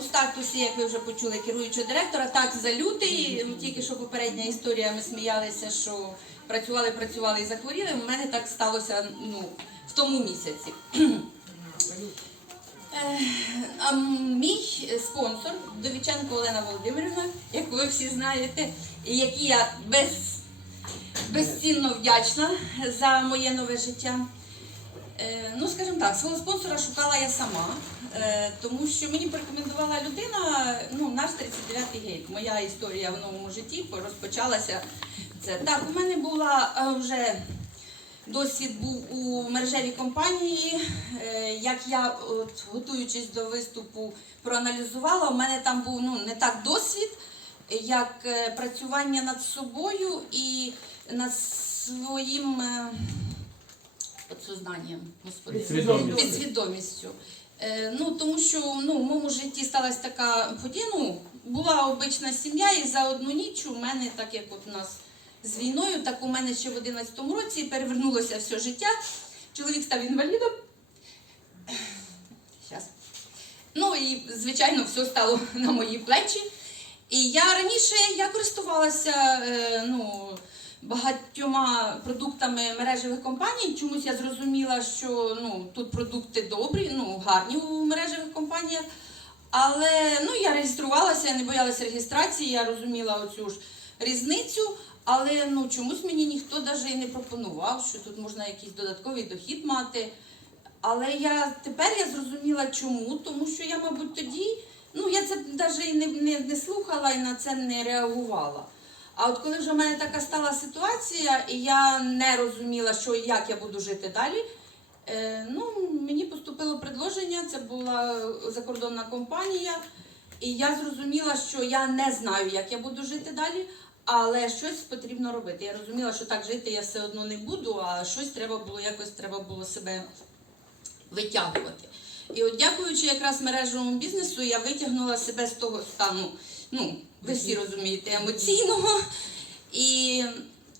у статусі, як ви вже почули, керуючого директора, так за лютий, ну, тільки що попередня історія, ми сміялися, що працювали, працювали і захворіли. У мене так сталося ну, в тому місяці. Е, А мій спонсор Довіченко Олена Володимирівна, як ви всі знаєте, якій я без, безцінно вдячна за моє нове життя. Е, Ну, скажімо так, свого спонсора шукала я сама, е, тому що мені порекомендувала людина, ну, наш 39-й гейт. Моя історія в новому житті розпочалася. Це так, у мене була е, вже досвід був у мережевій компанії. Як я, от, готуючись до виступу, проаналізувала, у мене там був ну, не так досвід, як працювання над собою і над своїм. Подсознанням, господи, Підсвідомістю. підсвідомістю. Е, ну, тому що ну, в моєму житті сталася така подія. Ну, була обична сім'я, і за одну ніч у мене, так як от у нас з війною, так у мене ще в 11-му році перевернулося все життя. Чоловік став інвалідом. Щас. Ну і, звичайно, все стало на мої плечі. І я раніше я користувалася е, ну, багатьома продуктами мережевих компаній. Чомусь я зрозуміла, що ну, тут продукти добрі, ну, гарні у мережевих компаніях. Але ну, я реєструвалася, я не боялася реєстрації, я розуміла оцю ж різницю. Але ну, чомусь мені ніхто навіть і не пропонував, що тут можна якийсь додатковий дохід мати. Але я тепер я зрозуміла чому, тому що я, мабуть, тоді, ну я це навіть і не, не, не слухала і на це не реагувала. А от коли вже в мене така стала ситуація, і я не розуміла, що як я буду жити далі, е, ну мені поступило предложення, це була закордонна компанія, і я зрозуміла, що я не знаю, як я буду жити далі. Але щось потрібно робити. Я розуміла, що так жити я все одно не буду, а щось треба було, якось треба було себе витягувати. І от дякуючи якраз мережевому бізнесу, я витягнула себе з того стану, ну, ви всі розумієте, емоційного. І,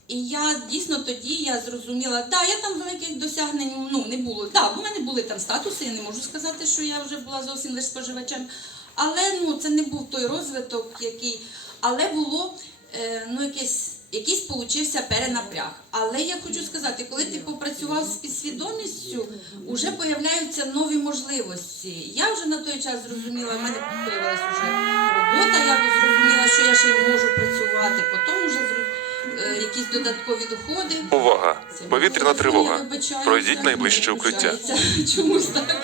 і я дійсно тоді я зрозуміла, да, я там великих досягнень ну, не було. Да, у мене були там статуси, я не можу сказати, що я вже була зовсім лише споживачем. Але ну, це не був той розвиток, який. Але було е, ну, якесь, якийсь получився перенапряг. Але я хочу сказати, коли ти попрацював з підсвідомістю, вже появляються нові можливості. Я вже на той час зрозуміла, в мене появилася вже робота, я зрозуміла, що я ще й можу працювати, потім вже е, якісь додаткові доходи. Увага! Повітряна тривога. Пройдіть найближче укриття. Чомусь так.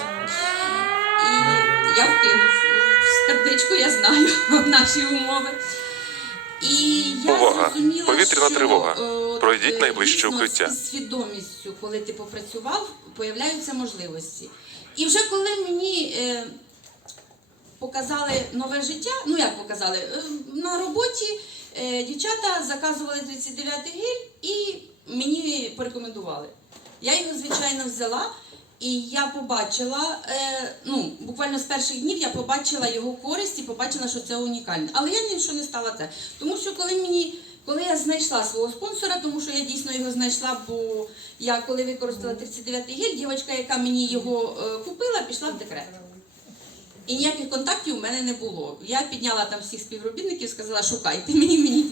І я вкинув сердечко, я знаю наші умови. І я Увага! зрозуміла, Повітряна що, тривога. е, Пройдіть е, найближче дійсно, укриття. З свідомістю, коли ти попрацював, появляються можливості. І вже коли мені е, показали нове життя, ну як показали, е, на роботі е, дівчата заказували 39 гель і мені порекомендували. Я його, звичайно, взяла. І я побачила, е, ну буквально з перших днів я побачила його користь і побачила, що це унікально. Але я ні що не стала це. Тому що коли мені, коли я знайшла свого спонсора, тому що я дійсно його знайшла, бо я коли використала 39 гель, дівчинка, яка мені його е, купила, пішла в декрет. І ніяких контактів у мене не було. Я підняла там всіх співробітників, сказала, шукайте мені, мені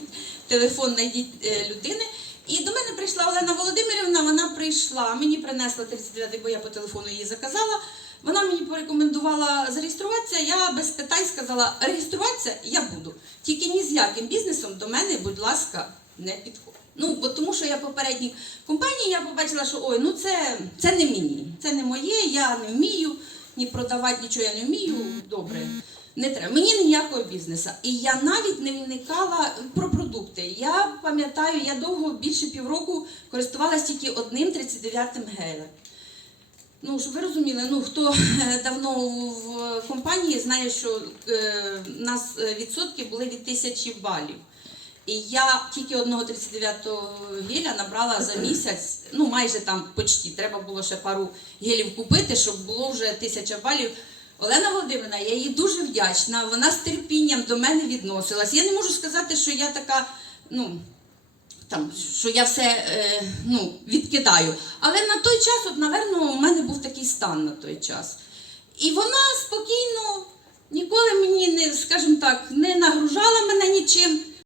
телефон знайдіть е, людини. І до мене прийшла Олена Володимирівна, вона прийшла, мені принесла 39, бо я по телефону її заказала. Вона мені порекомендувала зареєструватися. Я без питань сказала, реєструватися я буду. Тільки ні з яким бізнесом до мене, будь ласка, не підходь. Ну, бо тому що я попередній компанії я побачила, що ой, ну це, це не мені, це не моє, я не вмію ні продавати нічого я не вмію. Добре. Не треба. Мені ніякого бізнесу. І я навіть не вникала про продукти. Я пам'ятаю, я довго більше півроку користувалася тільки одним 39-м гелем. Ну, щоб ви розуміли, ну хто е, давно в компанії знає, що е, у нас е, відсотки були від тисячі балів. І я тільки одного 39-го геля набрала за місяць, ну майже там почти. Треба було ще пару гелів купити, щоб було вже тисяча балів. Олена Володимирівна, я їй дуже вдячна. Вона з терпінням до мене відносилась. Я не можу сказати, що я така, ну. Там, що я все е, ну, відкидаю. Але на той час, от, напевно, у мене був такий стан на той час. І вона спокійно ніколи мені не, скажімо так, не нагружала мене нічим.